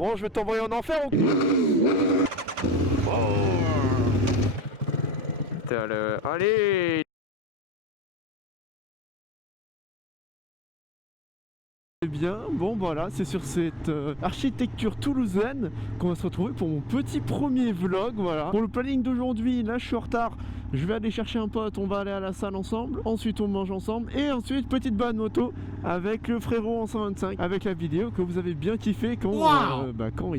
Bon, je vais t'envoyer en enfer ou... Oh. Allez. Eh bien, bon voilà, c'est sur cette architecture toulousaine qu'on va se retrouver pour mon petit premier vlog, voilà. Pour le planning d'aujourd'hui, là je suis en retard, je vais aller chercher un pote, on va aller à la salle ensemble, ensuite on mange ensemble, et ensuite petite balade moto avec le frérot en 125, avec la vidéo que vous avez bien kiffé quand, quand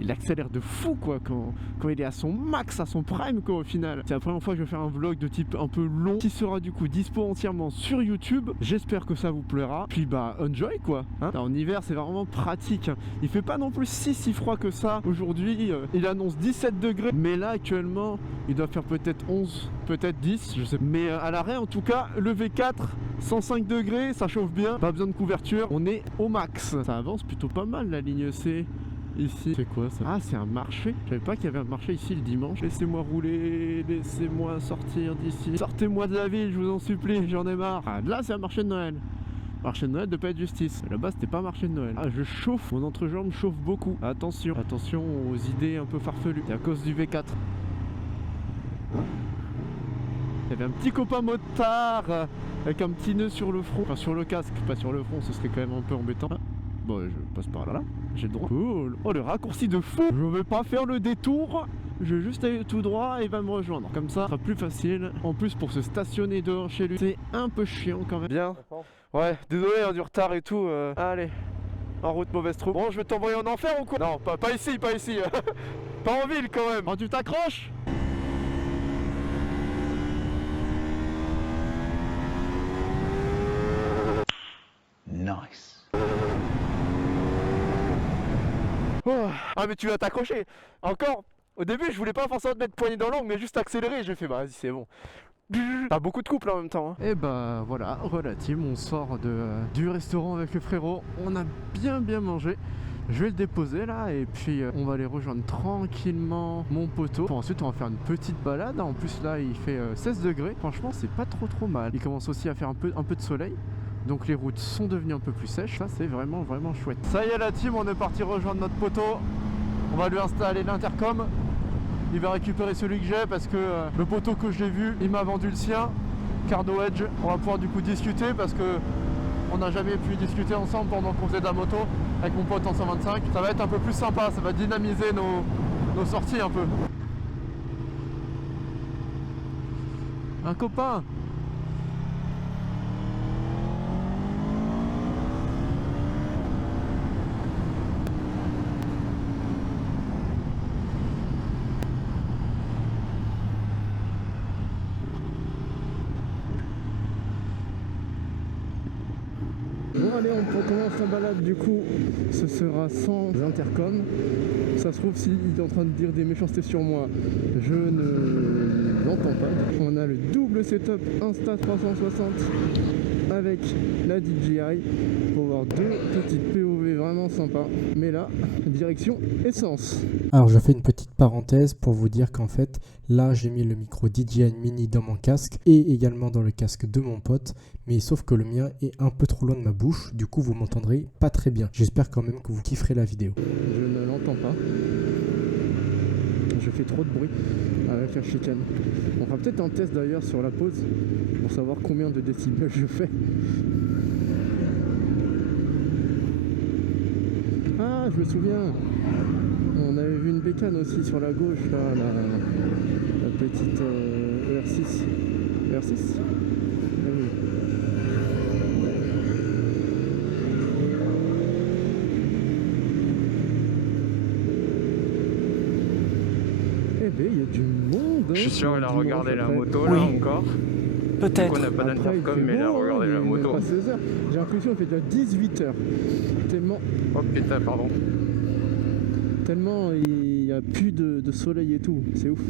il accélère de fou quoi, quand il est à son max, à son prime quoi au final. C'est la première fois que je vais faire un vlog de type un peu long, qui sera du coup dispo entièrement sur YouTube, j'espère que ça vous plaira, puis bah enjoy quoi, hein. En hiver c'est vraiment pratique, il fait pas non plus si froid que ça. Aujourd'hui il annonce 17 degrés, mais là actuellement il doit faire peut-être 11, peut-être 10, je sais pas. Mais à l'arrêt en tout cas, le V4, 105 degrés, ça chauffe bien, pas besoin de couverture, on est au max. Ça avance plutôt pas mal la ligne C. Ici, c'est quoi ça? Ah, c'est un marché. Je savais pas qu'il y avait un marché ici le dimanche. Laissez-moi rouler, laissez-moi sortir d'ici. Sortez-moi de la ville, je vous en supplie, j'en ai marre. Ah, là, c'est un marché de Noël. Marché de Noël de paix et de justice. Là-bas, c'était pas marché de Noël. Ah, je chauffe, mon entrejambe chauffe beaucoup. Attention, attention aux idées un peu farfelues. C'est à cause du V4. Il y avait un petit copain motard avec un petit nœud sur le front. Enfin, sur le casque, pas sur le front, ce serait quand même un peu embêtant. Bon, je passe par là, j'ai le droit. Cool. Oh, le raccourci de fou. Je vais pas faire le détour. Je vais juste aller tout droit et il va me rejoindre. Comme ça, ça sera plus facile. En plus, pour se stationner dehors chez lui, c'est un peu chiant quand même. Bien. Ouais, désolé du retard et tout. Allez, en route, mauvaise troupe. Bon, je vais t'envoyer en enfer ou quoi? Non, pas ici, pas ici. Pas en ville quand même. Oh, tu t'accroches? Nice. Oh. Ah mais tu vas t'accrocher. Encore, au début je voulais pas forcément te mettre poignée dans l'angle, mais juste accélérer. J'ai fait bah vas-y c'est bon. T'as beaucoup de couples en même temps hein. Et bah voilà, relative, on sort du restaurant avec le frérot. On a bien mangé. Je vais le déposer là et puis on va aller rejoindre tranquillement mon poteau. Pour ensuite on va faire une petite balade. En plus là il fait 16 degrés. Franchement c'est pas trop mal. Il commence aussi à faire un peu de soleil. Donc les routes sont devenues un peu plus sèches. Ça c'est vraiment chouette. Ça y est la team, on est parti rejoindre notre poteau. On va lui installer l'intercom. Il va récupérer celui que j'ai parce que le poteau que j'ai vu, il m'a vendu le sien. Cardo Edge. On va pouvoir du coup discuter parce que on n'a jamais pu discuter ensemble pendant qu'on faisait de la moto avec mon pote en 125. Ça va être un peu plus sympa, ça va dynamiser nos sorties un peu. Un copain. Bon allez, on commence la balade du coup, ce sera sans intercom. Ça se trouve s'il est en train de dire des méchancetés sur moi, je ne l'entends pas. On a le double setup Insta360 avec la DJI pour avoir deux petites POV vraiment sympas. Mais là, direction essence. Alors je fais une petite parenthèse pour vous dire qu'en fait là j'ai mis le micro DJI Mini dans mon casque et également dans le casque de mon pote, mais sauf que le mien est un peu trop loin de ma bouche, du coup vous m'entendrez pas très bien. J'espère quand même que vous kifferez la vidéo. Je ne l'entends pas. Je fais trop de bruit avec la chicane. On fera peut-être un test d'ailleurs sur la pause pour savoir combien de décibels je fais. Ah, je me souviens. On avait vu une bécane aussi sur la gauche, là, la petite ER6. ER6 ah, oui. Eh ben, il y a du monde. Je suis sûr, elle a regardé la moto là Oui. encore. Peut-être. On n'a pas d'intercom, mais elle a regardé la moto. J'ai l'impression qu'il fait déjà 18h. Tellement. Oh putain, pardon. Tellement il n'y a plus de soleil et tout, c'est ouf.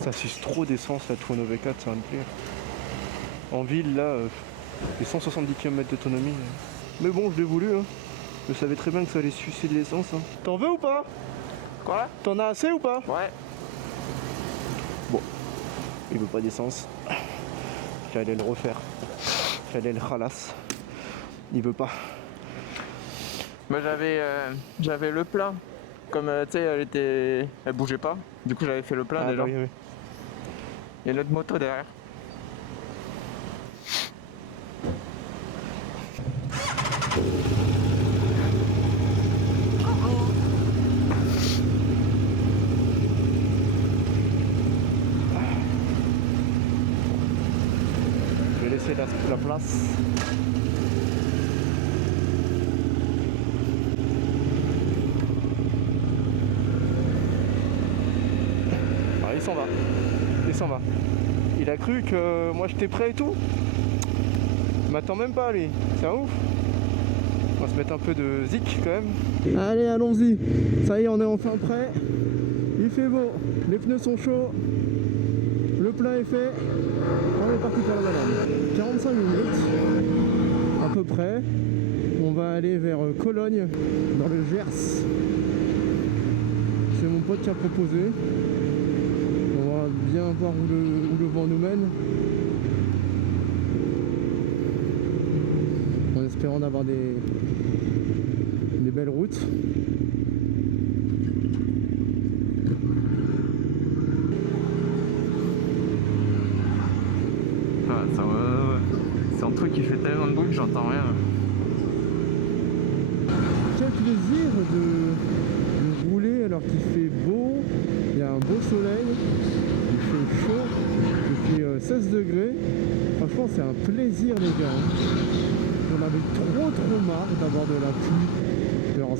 Ça suce trop d'essence la Twingo V4, ça va me plaire. En ville là, les 170 km d'autonomie. Mais bon, je l'ai voulu hein. Je savais très bien que ça allait sucer de l'essence hein. T'en veux ou pas? Quoi? T'en as assez ou pas? Ouais. Bon, il veut pas d'essence. J'allais le refaire. J'allais le khalas. Il veut pas. Moi j'avais le plein. Comme tu sais, elle bougeait pas. Du coup j'avais fait le plein déjà. Oui, oui. Il y a notre moto derrière. Je vais laisser la place. Ah, il s'en va. Il s'en va. Il a cru que moi j'étais prêt et tout. Il m'attend même pas lui. C'est un ouf. On va se mettre un peu de zik quand même. Allez, allons-y. Ça y est, on est enfin prêt. Il fait beau. Les pneus sont chauds. Le plein est fait. On est parti pour la balade. 45 minutes. À peu près. On va aller vers Cologne, dans le Gers. C'est mon pote qui a proposé. On va bien voir où le vent nous mène. En espérant d'avoir des belles routes. C'est un truc qui fait tellement de bruit que j'entends rien. Quel plaisir de rouler alors qu'il fait beau, il y a un beau soleil, il fait chaud, il fait 16 degrés. Franchement c'est un plaisir les gars. J'en avais trop marre d'avoir de la pluie. Alors,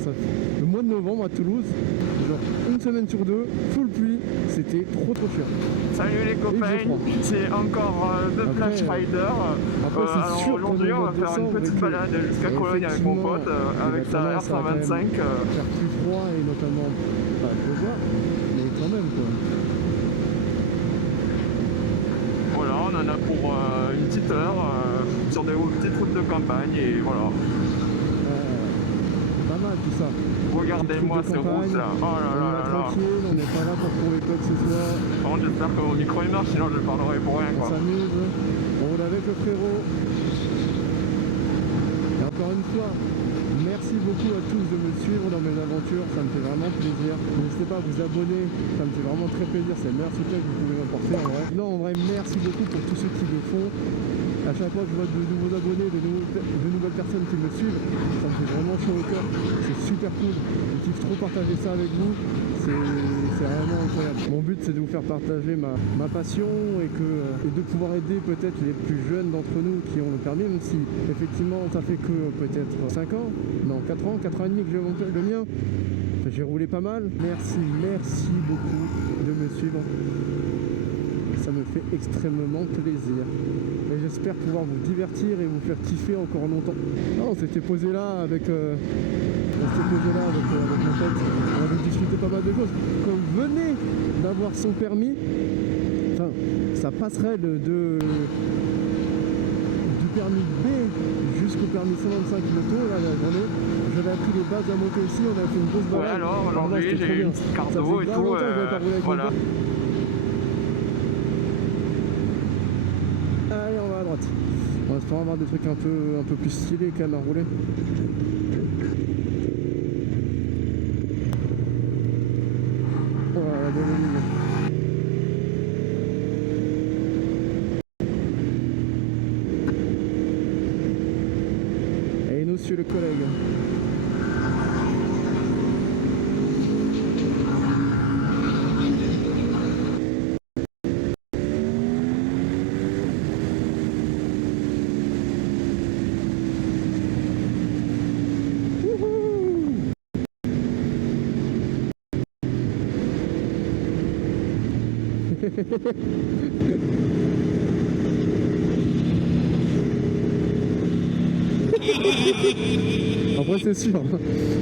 le mois de novembre à Toulouse, genre une semaine sur deux, full pluie, c'était trop chiant. Salut les copains, c'est encore The Flash Rider. Alors aujourd'hui on va faire une petite balade jusqu'à Cologne avec mon pote, avec sa R125. Faire plus froid et notamment pas pleuvoir, mais quand même quoi. Voilà, on en a pour une petite heure sur des petites routes de campagne et voilà. Pas mal tout ça. Regardez-moi ces routes là. Oh là là là là. Tranquille, on n'est pas là pour prouver quoi que ce soit. Par contre j'espère que mon micro il marche, sinon je parlerai pour rien On quoi. s'amuse, on roule avec le frérot. Et encore une fois, merci beaucoup à tous de me suivre dans mes aventures, ça me fait vraiment plaisir. N'hésitez pas à vous abonner, ça me fait vraiment très plaisir, c'est le meilleur soutien que vous pouvez m'apporter en vrai. Non, en vrai, merci beaucoup pour tous ceux qui le font. À chaque fois que je vois de nouveaux abonnés, de nouvelles personnes qui me suivent, ça me fait vraiment chaud au cœur. C'est super cool. Je kiffe trop partager ça avec vous. C'est vraiment incroyable. Mon but c'est de vous faire partager ma passion et de pouvoir aider peut-être les plus jeunes d'entre nous qui ont le permis, même si effectivement ça fait que peut-être 5 ans, non 4 ans et demi que j'ai le mien. J'ai roulé pas mal. Merci beaucoup de me suivre. Ça me fait extrêmement plaisir. Et j'espère pouvoir vous divertir et vous faire kiffer encore longtemps. Non, on s'était posé là avec mon pote. On avait discuté pas mal de choses. Quand vous venez d'avoir son permis, enfin, ça passerait du permis B jusqu'au permis 125 moto, là, la journée. J'avais appris les bases à moto ici, on avait fait une grosse balade. Ouais alors aujourd'hui j'ai eu une petite cardo et tout. Voilà. Allez, on va à droite. On espère avoir des trucs un peu plus stylés quand même à rouler. Oh la belle ligne. Et monsieur le collègue. Après c'est sûr,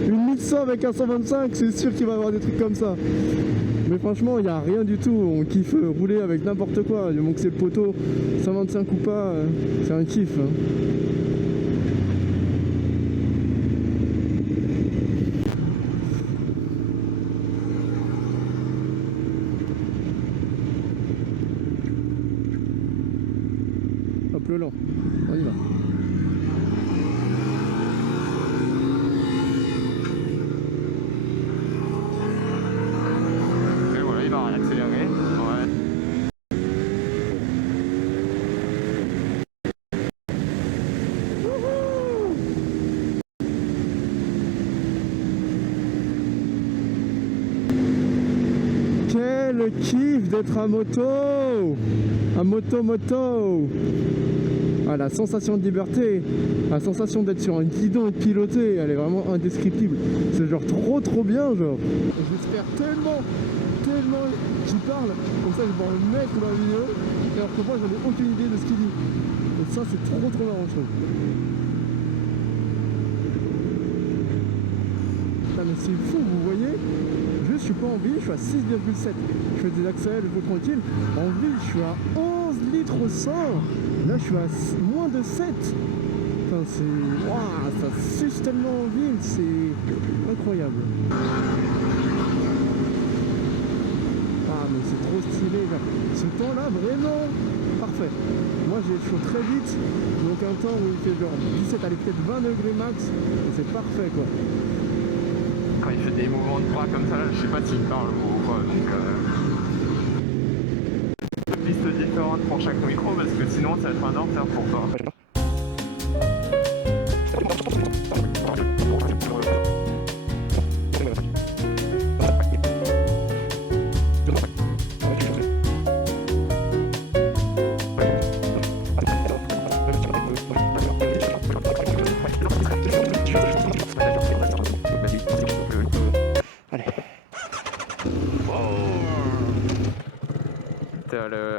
une 1100 avec un 125, c'est sûr qu'il va y avoir des trucs comme ça. Mais franchement, il n'y a rien du tout, on kiffe rouler avec n'importe quoi, du moment que c'est le poteau, 125 ou pas, c'est un kiff. couple lent. On y va. Et voilà, il va accélérer. Ouais. Quel kiff d'être à moto! À moto! Ah, la sensation de liberté, la sensation d'être sur un guidon et de piloter, elle est vraiment indescriptible. C'est genre trop bien, genre. J'espère tellement qu'il parle, comme ça je vais voir le mec dans la vidéo, alors que moi j'en ai aucune idée de ce qu'il dit. Et ça c'est trop marrant, je trouve. Putain, mais c'est fou, vous voyez? Je suis pas en ville, je suis à 6,7. Je fais des accès, je vais tranquille. En ville, je suis à 11 litres au 100. Là, je suis à moins de 7. Enfin, c'est... Waouh, ça suce tellement en ville, c'est incroyable. Ah, mais c'est trop stylé, là. Ce temps-là, vraiment parfait. Moi, j'ai chaud très vite. Donc, un temps où il fait genre 17, allez, peut-être 20 degrés max. Et c'est parfait, quoi. Quand il fait des mouvements de bras comme ça, là, je sais pas s'il parle ou quoi. Donc, deux pistes différentes pour chaque micro parce que sinon ça va être un enfer pour toi.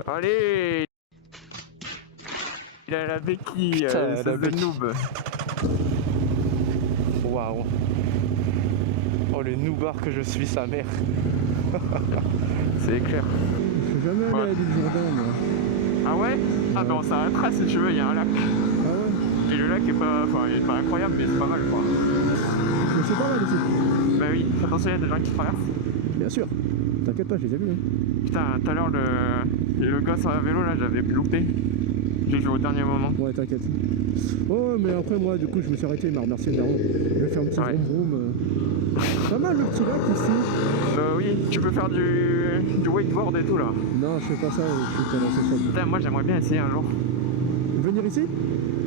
Allez, il a la béquille, espèce de noob. Waouh. Oh, le noobard que je suis, sa mère. C'est clair. Je suis jamais allé à l'île Jourdain, moi. Ah ouais? Ah ben on s'arrêtera si tu veux, il y a un lac. Ah ouais? Et le lac est pas, enfin, il est pas incroyable, mais c'est pas mal quoi. Mais c'est pas mal ici. Bah oui, attention, il y a des gens qui traversent. Bien sûr. T'inquiète pas, je les ai vus. Hein. Putain, tout à l'heure, le gars sur la vélo là, j'avais loupé. J'ai joué au dernier moment. Ouais, t'inquiète. Oh, mais après, moi, du coup, je me suis arrêté, il m'a remercié le daron. Je vais faire un petit vroom vroom. Pas mal le petit lac ici. Oui, tu peux faire du wakeboard et tout là. Non, je fais pas ça, putain, là, c'est faux. Putain, moi j'aimerais bien essayer un jour. Venir ici?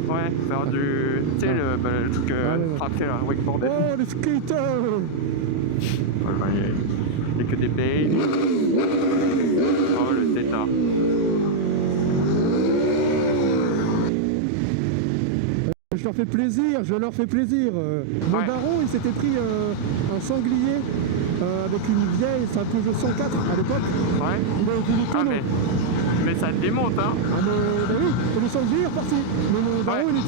Ouais, faire du. Tu sais, le truc tracté là, wakeboard et tout. Oh, le skater! Voilà, il y a que des bails. Oh, le tétard. Je leur fais plaisir, Mon daron, il s'était pris un sanglier avec une vieille, c'est un Peugeot 104 à l'époque. Ouais. Il a voulu tonneau. Mais ça démonte, hein. Ah mais bah oui, et le sanglier est reparti. Mais mon daron, il a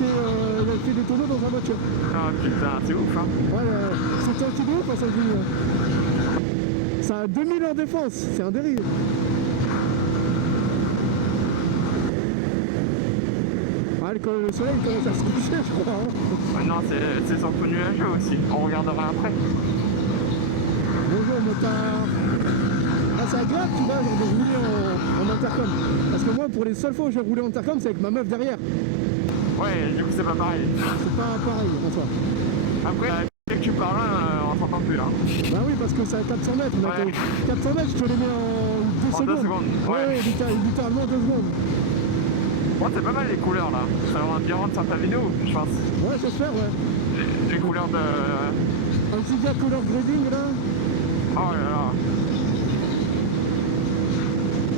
fait des tonneaux dans sa voiture. Ah putain, c'est ouf, hein. Ouais, c'était un petit de ouf, un sanglier. Ça a 2000 en défense, c'est un délire. Quand le soleil commence à se coucher, je crois. Hein. Non, c'est surtout nuageux aussi. On regardera après. Bonjour, motard. Ah, c'est agréable, tu vois, genre de rouler en intercom. Parce que moi, pour les seules fois où j'ai roulé en intercom, c'est avec ma meuf derrière. Ouais, du coup, c'est pas pareil. C'est pas pareil, en soi. Après, dès que tu parles, on s'entend plus, là. Bah oui, parce que c'est à 400 mètres. Ouais. 400 mètres, je te les mets en 2 secondes. Ouais, littéralement 2 secondes. Bon, c'est pas mal les couleurs là, ça va bien rendre sur ta vidéo, je pense. Ouais, j'espère, ouais. Les couleurs de... Un petit gars color grading là. Oh là là.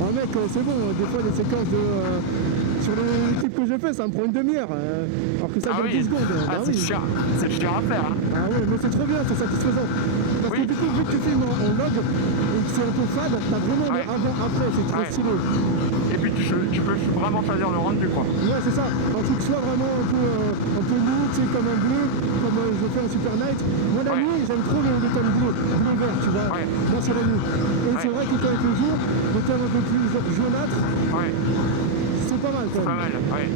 Oh mec, c'est bon, des fois les séquences de... sur les clips que j'ai fait, ça me prend une demi-heure. Alors que ça dure 10 secondes. Ah, c'est chiant à faire. Hein. Ah ouais, mais c'est trop bien, c'est satisfaisant. Parce que du coup, vu que tu filmes en log, et que c'est un peu fade, t'as vraiment le avant-après, c'est trop stylé. Et puis tu peux vraiment choisir le rendu quoi. Ouais, c'est ça. Un truc soit vraiment un peu mou, tu sais, comme un bleu, comme je fais en Super Night. Moi la nuit, j'aime trop le thème bleu-vert, tu vois. Moi c'est la nuit. Et c'est vrai que avec le jour, le thème un peu plus jaunâtre, c'est pas mal quand même. C'est pas mal, ouais.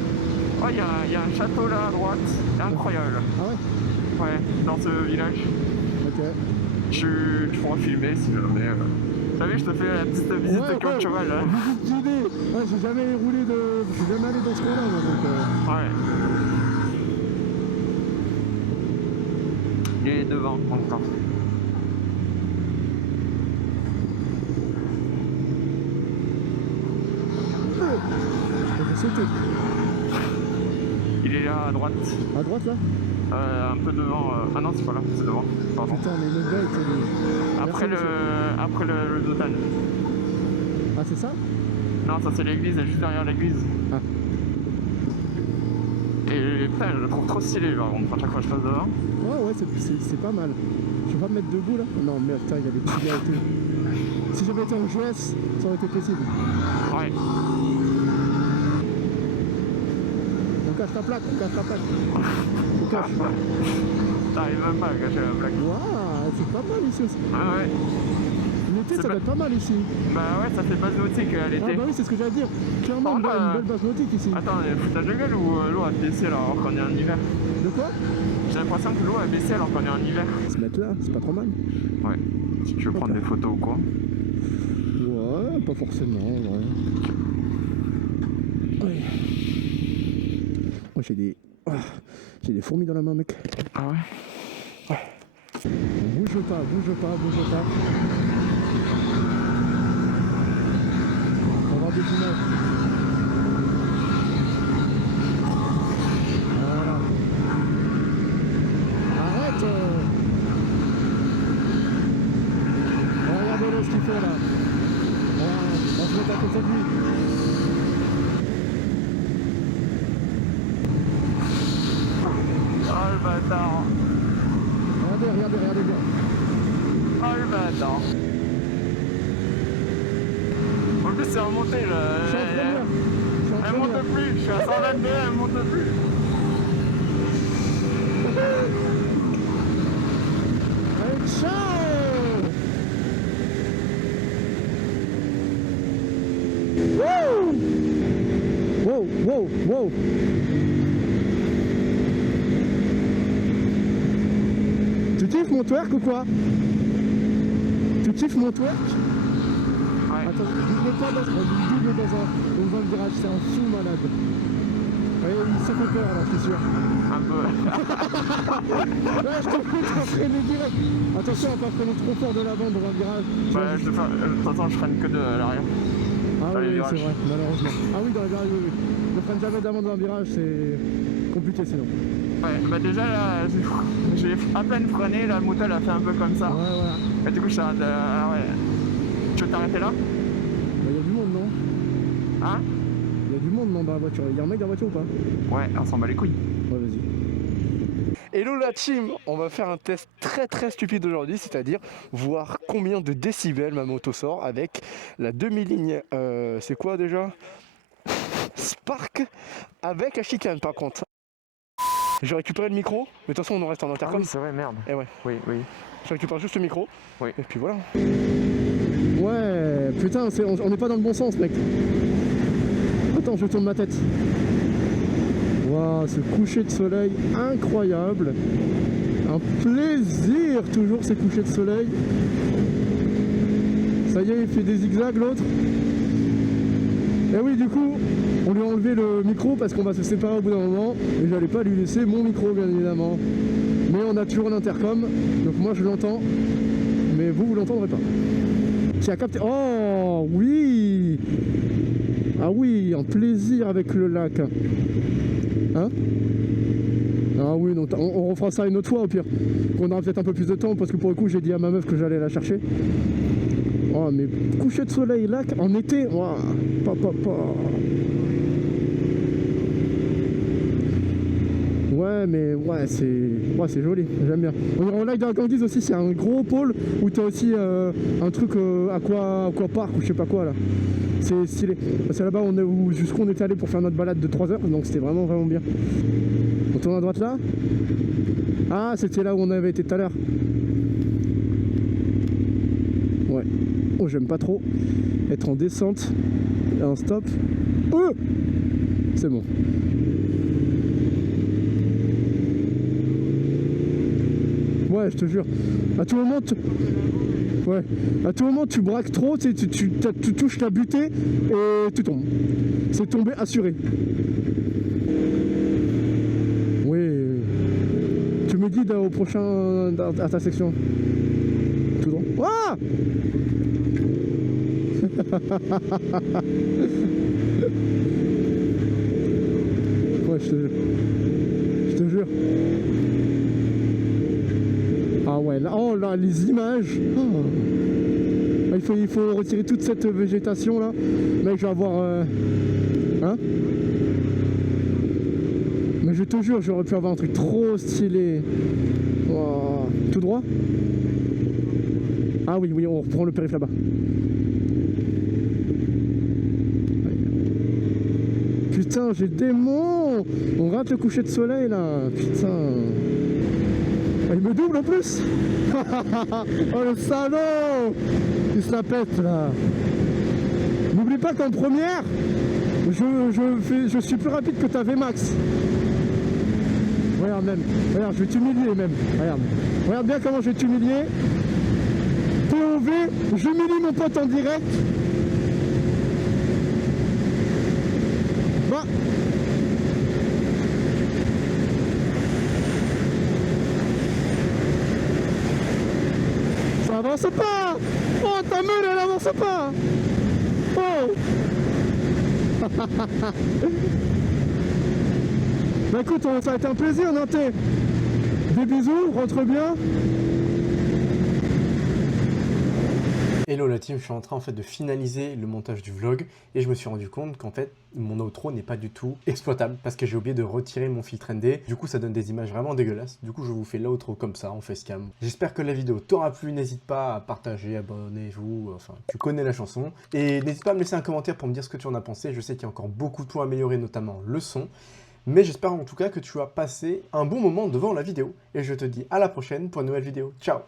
Oh, il y a un château là à droite, c'est incroyable. Ah ouais? Ouais, dans ce village. Ok. Tu pourras filmer si jamais. T'as vu, je te fais la petite visite culturelle. Visite guidée. Ouais, j'ai jamais roulé de... Je suis jamais allé dans ce coin-là, donc... Ouais. Il est devant encore. Sauter. Il est là à droite. À droite là? Un peu devant. Ah non, c'est pas là, c'est devant. Pardon. Putain, mais le gars était. Après le Dotan. Ah, c'est ça? Non, ça c'est l'église, juste derrière l'église. Ah. Et putain, je le trouve trop stylé par contre, à chaque fois que je passe devant. Ouais, c'est pas mal. Je vais pas me mettre debout là? Non, merde, putain, il y a des petits gars et tout. Si j'avais été en jouesse, ça aurait été possible. Ouais. On cache la plaque, on cache la plaque. On cache. T'arrives même pas à cacher la plaque. Waouh, c'est pas mal ici aussi. Ah ouais. L'été, ça va être pas mal ici. Bah ouais, ça fait base nautique l'été. Ah bah oui, c'est ce que j'allais dire. Clairement, une belle base nautique ici. Attends, il y a foutage de gueule ou l'eau a baissé là alors qu'on est en hiver? De quoi? J'ai l'impression que l'eau a baissé alors qu'on est en hiver. Se mettre là, c'est pas trop mal. Ouais. Si tu veux prendre des photos ou quoi. Ouais, pas forcément, ouais. Ouais. Oh, j'ai des fourmis dans la main, mec. Ah ouais? Bouge pas, bouge pas, bouge pas. On va avoir des images. Voilà. Arrête! Regardez-le ce qu'il fait là. On se met à côté de lui. Oh le bâtard! Regardez bien. Oh le bâtard! En plus c'est remonté là. Je suis en première. Elle monte plus, je suis à 122, elle monte plus. Allez, ciao! Wouh! Wow! Tu kiffes mon twerk ou quoi? Tu kiffes mon twerk? Ouais. Attends, double pas dans un virage, c'est un fou malade. Ouais, ça fait peur là, je suis sûr. Un peu. Ouais, je te prie, t'as freiné direct. Attention à pas freiner trop fort de l'avant dans un virage. Bah, de toute façon, je freine que de l'arrière. Ah dans les oui, virages. c'est vrai, malheureusement. Ah oui, dans les virages, oui. Ne freine jamais d'avant dans un virage, c'est compliqué sinon. Ouais, bah déjà là, j'ai à peine freiné, la moto elle a fait un peu comme ça. Ouais, voilà. Et du coup, je t'arrête. Ah ouais. Tu veux t'arrêter là? Il y a du monde, non? Hein? Il y a du monde, non, dans la voiture. Il y a un mec dans la voiture ou pas? Ouais, on s'en bat les couilles. Ouais, vas-y. Hello la team, on va faire un test très stupide aujourd'hui, c'est-à-dire voir combien de décibels ma moto sort avec la demi-ligne, c'est quoi déjà? Spark avec la chicane par contre. Je récupère le micro, mais de toute façon on en reste en intercom. Ah oui, c'est vrai, merde. Et ouais, Oui. je récupère juste le micro, Oui. et puis voilà. Ouais, putain, on n'est pas dans le bon sens mec. Attends, je tourne ma tête. Waouh, ce coucher de soleil incroyable. Un plaisir toujours ces couchers de soleil. Ça y est, il fait des zigzags l'autre. Et oui, du coup, on lui a enlevé le micro parce qu'on va se séparer au bout d'un moment. Et j'allais pas lui laisser mon micro, bien évidemment. Mais on a toujours l'intercom, donc moi je l'entends. Mais vous l'entendrez pas. Qui a capté. Oh oui! Ah oui, un plaisir avec le lac. Hein? Ah oui, donc on refera ça une autre fois au pire. On aura peut-être un peu plus de temps parce que pour le coup j'ai dit à ma meuf que j'allais la chercher. Oh mais coucher de soleil, lac en été, wow. Ouais mais ouais c'est joli, j'aime bien. On lac d'Argandise aussi, c'est un gros pôle où t'as aussi un truc aquapark ou je sais pas quoi là. C'est stylé. C'est là-bas jusqu'où on était allé pour faire notre balade de 3 heures, donc c'était vraiment bien. On tourne à droite là. Ah, c'était là où on avait été tout à l'heure. Ouais. Oh, j'aime pas trop être en descente. Un stop. C'est bon. Ouais, je te jure. À tout moment, ouais. À tout moment, tu braques trop, tu touches ta butée et tu tombes. C'est tombé assuré. guide au prochain intersection. Tout droit. Ouah. Ouais, je te jure. Ah ouais, là, oh là, les images. Oh. Il faut retirer toute cette végétation là. Mec, je vais avoir... Hein? Mais je te jure, j'aurais pu avoir un truc trop stylé. Wow. Tout droit? Ah oui, on reprend le périph' là-bas. Putain, j'ai le démon. On rate le coucher de soleil là. Putain. Ah, il me double en plus. Oh le salaud. Il se la pète là. N'oublie pas qu'en première, je suis plus rapide que ta VMAX. Regarde même. Regarde, je vais t'humilier même. Regarde. Regarde bien comment je vais t'humilier. POV, j'humilie mon pote en direct. Bah. Ça avance pas. Oh, ta meule, elle avance pas. Oh. Bah écoute, ça a été un plaisir, Nantais. Des bisous, rentre bien. Hello la team, je suis en train en fait de finaliser le montage du vlog et je me suis rendu compte qu'en fait mon outro n'est pas du tout exploitable parce que j'ai oublié de retirer mon filtre ND. Du coup ça donne des images vraiment dégueulasses. Du coup je vous fais l'outro comme ça en facecam. J'espère que la vidéo t'aura plu, n'hésite pas à partager, abonnez-vous, enfin tu connais la chanson. Et n'hésite pas à me laisser un commentaire pour me dire ce que tu en as pensé. Je sais qu'il y a encore beaucoup de points à améliorer, notamment le son. Mais j'espère en tout cas que tu as passé un bon moment devant la vidéo. Et je te dis à la prochaine pour une nouvelle vidéo. Ciao!